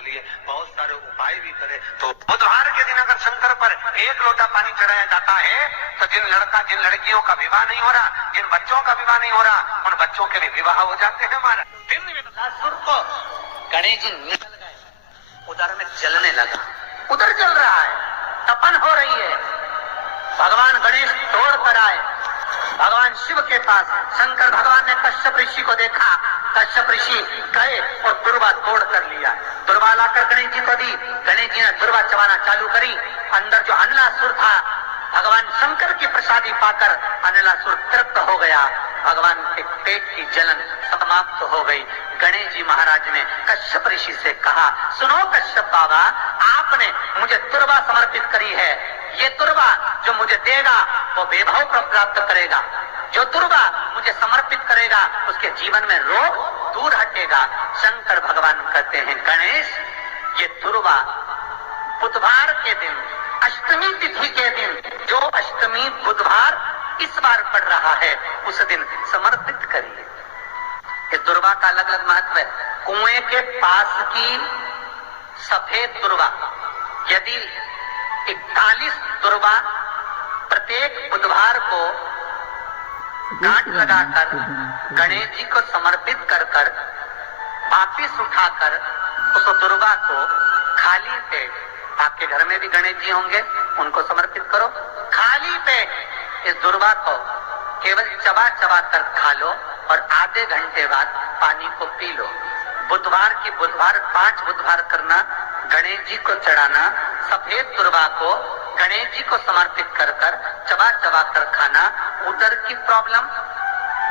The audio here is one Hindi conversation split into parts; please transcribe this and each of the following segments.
लिए, बहुत सारे उपाय भी करे। तो बुधवार के दिन अगर शंकर पर 1 लोटा पानी चढ़ाया जाता है तो जिन लड़कियों का विवाह नहीं हो रहा, जिन बच्चों का विवाह नहीं हो रहा, उन बच्चों के भी विवाह हो जाते हैं। हमारा दिन में को गणेश जी निकल गए, उधर में जलने लगा, उधर जल रहा है, तपन हो रही है। भगवान गणेश तोड़ कर आए भगवान शिव के पास। शंकर भगवान ने कश्यप ऋषि को देखा, कश्यप ऋषि गए और दुर्वा तोड़ कर लिया। दुर्वा लाकर गणेश जी को दी, गणेश जी ने दुर्वा चबाना चालू करी। अंदर जो अनलासुर था, भगवान शंकर की प्रसादी पाकर अनलासुर तृप्त हो गया। भगवान के पेट की जलन समाप्त हो गई। गणेश जी महाराज ने कश्यप ऋषि से कहा, सुनो कश्यप बाबा, आपने मुझे दुर्वा समर्पित करी है, ये दुर्वा जो मुझे देगा वो वैभव प्राप्त करेगा, जो दुर्वा मुझे समर्पित करेगा उसके जीवन में रोग दूर हटेगा। शंकर भगवान कहते हैं, गणेश ये दुर्वा बुधवार के दिन, अष्टमी तिथि के दिन, जो अष्टमी बुधवार इस बार पड़ रहा है, उस दिन समर्पित करिए। इस दुर्वा का अलग अलग महत्व है। कुएं के पास की सफेद दुर्वा, यदि 41 दुर्वा प्रत्येक बुधवार को गांठ लगाकर गणेश जी को समर्पित कर कर वापिस उठाकर उस दुर्वा को खाली पेट, आपके घर में भी गणेश जी होंगे, उनको समर्पित करो। खाली पेट इस दुर्वा को केवल चबा चबा कर खा लो और आधे घंटे बाद पानी को पी लो। बुधवार की बुधवार 5 बुधवार करना, गणेश जी को चढ़ाना, सफेद दुर्वा को गणेश जी को समर्पित कर कर चबा चबा कर खाना। उदर की प्रॉब्लम,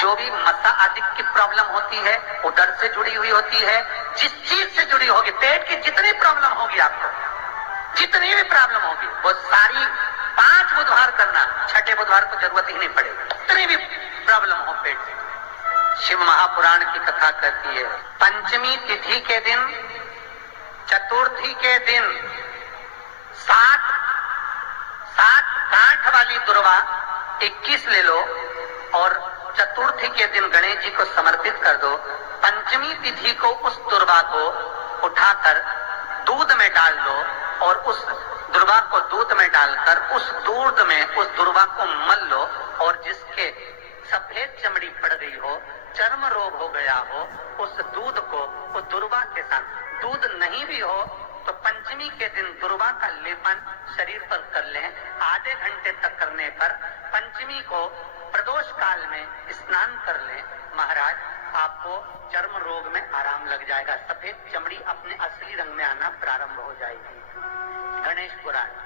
जो भी मसा आदि की प्रॉब्लम होती है, उदर से जुड़ी हुई होती है, जिस चीज से जुड़ी होगी, पेट की जितनी प्रॉब्लम होगी, आपको जितनी भी प्रॉब्लम होगी, वो सारी 5 बुधवार करना, छठे बुधवार को जरूरत ही नहीं पड़ेगी। जितनी भी प्रॉब्लम हो पेट से। शिव महापुराण की कथा कहती है, पंचमी तिथि के दिन, चतुर्थी के दिन 7 गांठ वाली दुर्वा 21 ले लो और चतुर्थी के दिन गणेश जी को समर्पित कर दो। पंचमी तिथि को उस दुर्वा को उठाकर दूध में डाल दो और उस दुर्वा को दूध में डालकर उस दूध में उस दुर्वा को मल लो, और जिसके सफेद चमड़ी पड़ गई हो, चर्म रोग हो गया हो, उस दूध को उस दुर्वा के साथ, दूध नहीं भी हो तो पंचमी के दिन दुर्वा का लेपन शरीर पर कर लें। आधे घंटे तक करने पर पंचमी को प्रदोष काल में स्नान कर लें। महाराज, आपको चर्म रोग में आराम लग जाएगा, सफेद चमड़ी अपने असली रंग में आना प्रारंभ हो जाएगी। गणेश पुराण।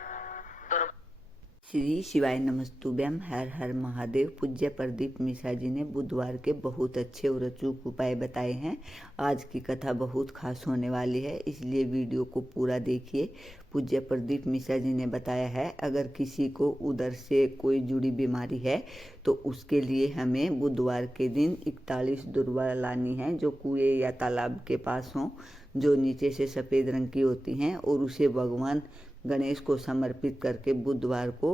श्री शिवाय नमस्तुभ्यम। हर हर महादेव। पूज्य प्रदीप मिश्रा जी ने बुधवार के बहुत अच्छे और अचूक उपाय बताए हैं। आज की कथा बहुत खास होने वाली है, इसलिए वीडियो को पूरा देखिए। पूज्य प्रदीप मिश्रा जी ने बताया है, अगर किसी को उदर से कोई जुड़ी बीमारी है तो उसके लिए हमें बुधवार के दिन 41 दुर्वा लानी है, जो कुएं या तालाब के पास हों, जो नीचे से सफ़ेद रंग की होती हैं, और उसे भगवान गणेश को समर्पित करके बुधवार को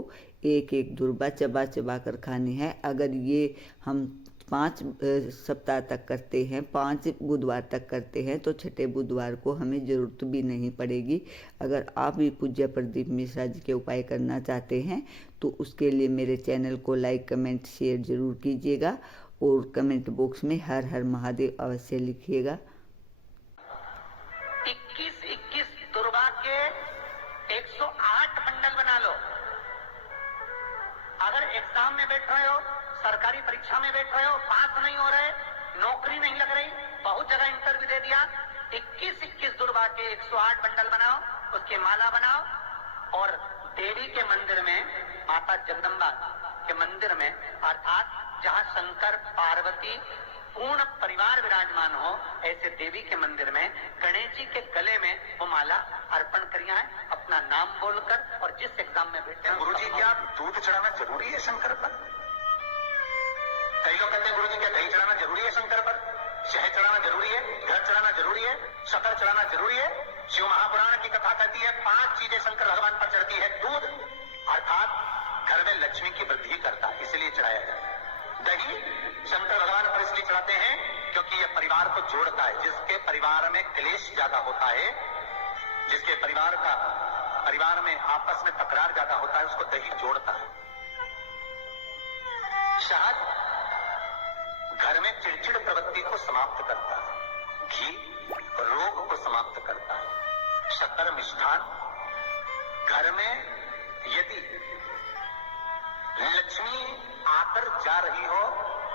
एक एक दुर्वा चबा चबा कर खानी है। अगर ये हम 5 सप्ताह तक करते हैं, 5 बुधवार तक करते हैं, तो छठे बुधवार को हमें ज़रूरत भी नहीं पड़ेगी। अगर आप भी पूज्य प्रदीप मिश्रा जी के उपाय करना चाहते हैं तो उसके लिए मेरे चैनल को लाइक, कमेंट, शेयर जरूर कीजिएगा और कमेंट बॉक्स में हर हर महादेव अवश्य लिखिएगा। 21 दुर्वा के 108 बंडल बना लो। अगर एग्जाम में बैठ रहे हो, सरकारी परीक्षा में बैठ रहे हो, पास नहीं हो रहे, नौकरी नहीं लग रही, बहुत जगह इंटरव्यू दे दिया, 21 दुर्वा के 108 बंडल बनाओ, उसकी माला बनाओ और देवी के मंदिर में, माता जगदम्बा के मंदिर में, अर्थात जहां शंकर पार्वती पूर्ण परिवार विराजमान हो, ऐसे देवी के मंदिर में गणेश जी के गले में वो माला अर्पण करिए अपना नाम बोलकर। और जिस एग्जाम में बैठे हैं, गुरुजी क्या दूध चढ़ाना जरूरी है शंकर पर? कई लोग कहते हैं, गुरुजी क्या दही चढ़ाना जरूरी है शंकर पर? शहद चढ़ाना जरूरी है? घर चढ़ाना जरूरी है? शक्कर चढ़ाना जरूरी है? शिव महापुराण की कथा कहती है 5 चीजें शंकर भगवान पर चढ़ती है। दूध अर्थात घर में लक्ष्मी की वृद्धि करता है, इसलिए चढ़ाया जाता है। दही शंकर भगवान पर इसलिए चढ़ाते हैं क्योंकि यह परिवार को जोड़ता है। जिसके परिवार में क्लेश ज्यादा होता है जिसके परिवार में आपस में तकरार ज्यादा होता है, उसको दही जोड़ता है। शहद घर में चिड़चिड़ प्रवृत्ति को समाप्त करता है, घी रोग को समाप्त करता है, शक्कर मिष्ठान घर में यदि लक्ष्मी आकर जा रही हो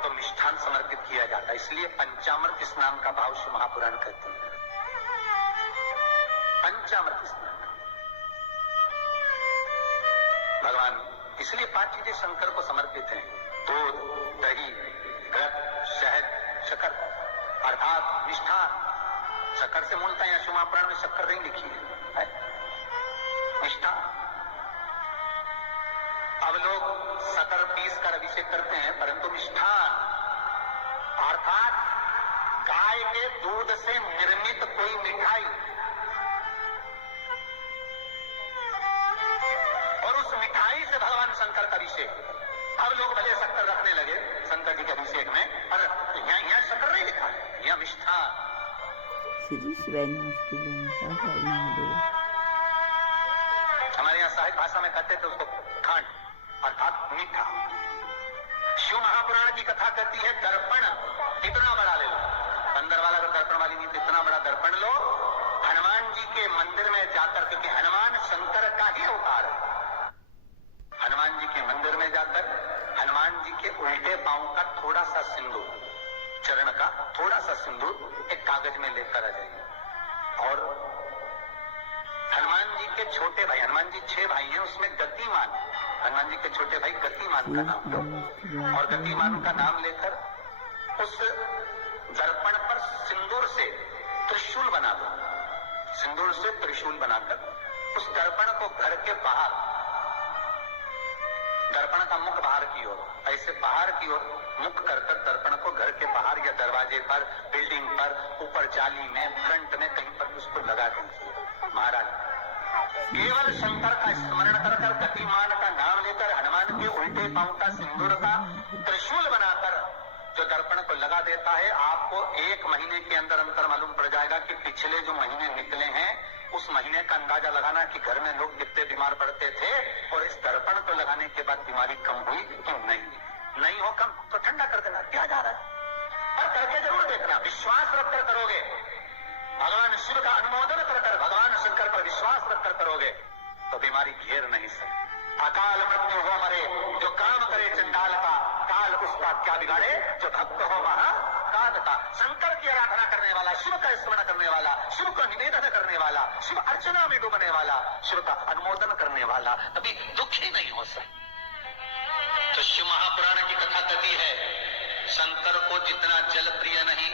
तो मिष्ठान समर्पित किया जाता है। इसलिए पंचामृत स्नान का भाव शिव महापुराण कहते हैं। पंचामृत स्नान भगवान, इसलिए 5 चीजें शंकर को समर्पित हैं: दूध, दही, घृत, शहद, शक्कर अर्थात मिष्ठान। शक्कर से मूलतः यहाँ शिव महापुराण में शक्कर नहीं लिखी है, मिष्ठान। अब लोग शक्कर पीस कर अभिषेक करते हैं, परंतु मिष्ठान अर्थात गाय के दूध से निर्मित कोई मिठाई, और उस मिठाई से भगवान शंकर का अभिषेक। अब लोग भले शक्कर रखने लगे शंकर जी के अभिषेक में, पर यहाँ शक्कर नहीं लिखा है, यहाँ मिष्ठान। श्री शिवाय नमस्ते। हमारे यहाँ साहित्य भाषा में कहते थे उसको खंड अर्थात मीठा। शिव महापुराण की कथा कहती है दर्पण कितना बड़ा ले लो, अंदर वाला अगर दर्पण वाली नहीं तो इतना बड़ा दर्पण लो, हनुमान जी के मंदिर में जाकर, क्योंकि हनुमान शंकर का ही अवतार है, हनुमान जी के मंदिर में जाकर हनुमान जी के उल्टे पांव का थोड़ा सा सिंदूर, चरण का थोड़ा सा सिंदूर एक कागज में लेकर आ जाइए। और हनुमान जी के छोटे भाई, हनुमान जी 6 भाई हैं, उसमें गतिमान, हनुमान जी के छोटे भाई गतिमान का नाम लो, और गतिमान का नाम लेकर उस दर्पण पर सिंदूर से त्रिशूल बना दो, सिंदूर से त्रिशूल बनाकर उस दर्पण को घर के बाहर, दर्पण का मुख बाहर की ओर, ऐसे बाहर की ओर मुख कर दर्पण को घर के बाहर या दरवाजे पर, बिल्डिंग पर, ऊपर जाली में, फ्रंट में कहीं पर उसको लगा दीजिए। महाराज केवल शंकर का स्मरण कर गतिमान का नाम लेकर हनुमान के उल्टे पांव का सिंदूर का त्रिशूल बनाकर जो दर्पण को लगा देता है, आपको 1 महीने के अंदर अंतर मालूम पड़ जाएगा कि पिछले जो महीने निकले हैं उस महीने का अंदाजा लगाना कि घर में लोग कितने बीमार पड़ते थे, और इस दर्पण को लगाने के बाद बीमारी कम हुई तो नहीं हो कम तो ठंडा कर देना, क्या जा रहा है, और करके जरूर देखना, विश्वास रखकर करोगे, भगवान शिव का अनुमोदन कर भगवान शंकर पर विश्वास रखकर करोगे तो बीमारी घेर नहीं सकती। अकाल मृत्यु हो मरे जो काम करे चंडाल का, काल उसका क्या बिगाड़े जो भक्त हो महाकाल का। शंकर की आराधना करने वाला, शिव का स्मरण करने वाला, शिव का निवेदन करने वाला, शिव अर्चना में डूबने वाला, शिव का अनुमोदन करने वाला कभी दुखी नहीं हो सकता। तो शिव महापुराण की कथा कहती है शंकर को जितना जल प्रिय नहीं,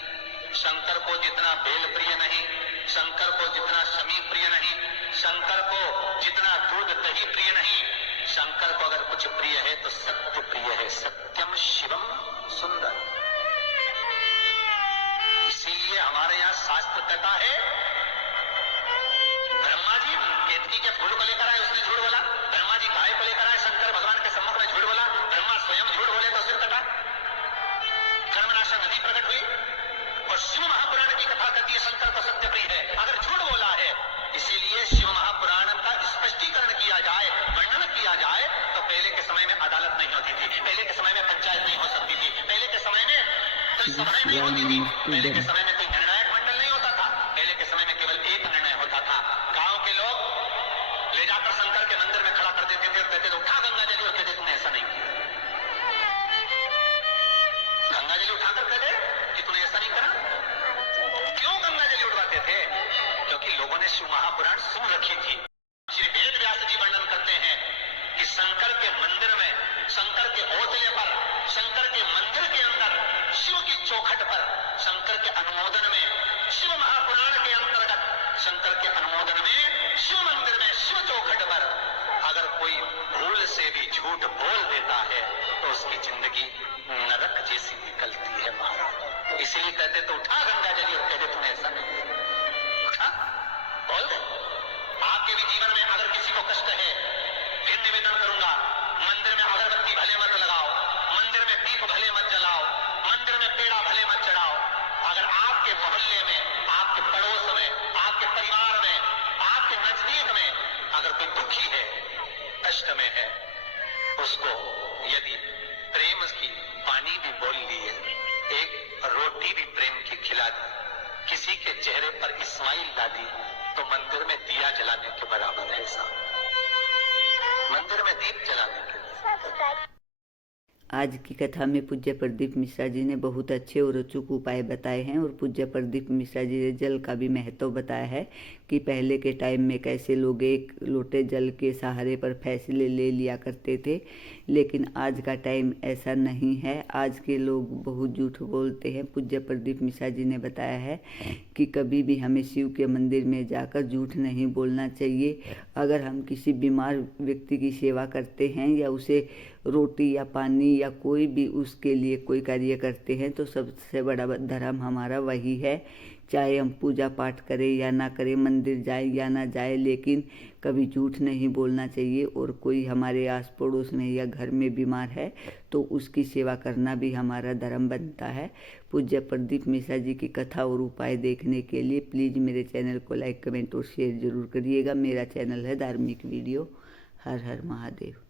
शंकर को जितना बेल प्रिय नहीं, शंकर को जितना शमी प्रिय नहीं, शंकर को जितना दूध दही प्रिय नहीं, शंकर को अगर कुछ प्रिय है तो सत्य प्रिय है। सत्यम शिवम सुंदर। इसीलिए हमारे यहाँ शास्त्र कहता है, ब्रह्मा जी केतकी के फूल को लेकर आए, उसने झूठ बोला, ब्रह्मा जी गाय को लेकर आए, शंकर भगवान के सम्मुख में झूठ बोला, ब्रह्मा स्वयं झूठ बोले तो सिर कटा, कर्मनाशा नदी प्रकट हुई। और शिव महापुराण की कथा कहती है शंकर को सत्य प्रिय है, अगर झूठ बोला है। इसीलिए शिव महापुराण का स्पष्टीकरण किया जाए, वर्णन किया जाए, तो पहले के समय में अदालत नहीं होती थी, पहले के समय में पंचायत नहीं हो सकती थी, पहले के समय में कोई सभाएं नहीं होती थी, पहले के समय में कोई निर्णायक मंडल नहीं होता था, पहले के समय में केवल एक निर्णय होता था। गांव के लोग ले जाकर शंकर के मंदिर में खड़ा कर देते थे और कहते थे उठा गंगा जल, और कहते तुमने ऐसा नहीं किया, गंगा जल उठाकर कहते कि तूने ऐसा नहीं करा। क्यों गंगा जल उठवाते थे? क्योंकि लोगों ने शिव महापुराण सुन रखी थी। श्री वेद व्यास जी वर्णन करते हैं कि शंकर के मंदिर में, शंकर के ओतले पर, शंकर के मंदिर के अंदर, शिव की चौखट पर, शंकर के अनुमोदन में, शिव महापुराण के अंतर्गत शंकर के अनुमोदन में, शिव मंदिर में, शिव चौखट पर अगर कोई भूल से भी झूठ बोल देता है तो उसकी जिंदगी नरक जैसी निकलती है महाराज। इसलिए कहते तो उठा गंगा जल, और कहते तूने ऐसा नहीं किया, उठा बोल दे। आपके भी जीवन में अगर किसी को कष्ट है, फिर निवेदन करूंगा, मंदिर में अगरबत्ती भले मत लगाओ, मंदिर में दीप भले मत जलाओ, मंदिर में पेड़ा भले मत चढ़ाओ। अगर आपके मोहल्ले में, आपके पड़ोस में, आपके परिवार में, आपके अगर कोई दुखी है, कष्ट में है, उसको यदि प्रेम की पानी भी बोल दी है, एक रोटी भी प्रेम की खिला दी, किसी के चेहरे पर इस्माइल ला दी, तो मंदिर में दिया जलाने के बराबर है साहब। मंदिर में दीप जलाने के लिए। आज की कथा में पूज्य प्रदीप मिश्रा जी ने बहुत अच्छे और अचूक उपाय बताए हैं और पूज्य प्रदीप मिश्रा जी ने जल का भी महत्व बताया है कि पहले के टाइम में कैसे लोग एक लोटे जल के सहारे पर फैसले ले लिया करते थे, लेकिन आज का टाइम ऐसा नहीं है। आज के लोग बहुत झूठ बोलते हैं। पूज्य प्रदीप मिश्रा जी ने बताया है कि कभी भी हमें शिव के मंदिर में जाकर झूठ नहीं बोलना चाहिए। अगर हम किसी बीमार व्यक्ति की सेवा करते हैं या उसे रोटी या पानी या कोई भी उसके लिए कोई कार्य करते हैं, तो सबसे बड़ा धर्म हमारा वही है। चाहे हम पूजा पाठ करें या ना करें, मंदिर जाए या ना जाए, लेकिन कभी झूठ नहीं बोलना चाहिए। और कोई हमारे आस पड़ोस में या घर में बीमार है तो उसकी सेवा करना भी हमारा धर्म बनता है। पूज्य प्रदीप मिश्रा जी की कथा और उपाय देखने के लिए प्लीज़ मेरे चैनल को लाइक, कमेंट और शेयर जरूर करिएगा। मेरा चैनल है धार्मिक वीडियो। हर हर महादेव।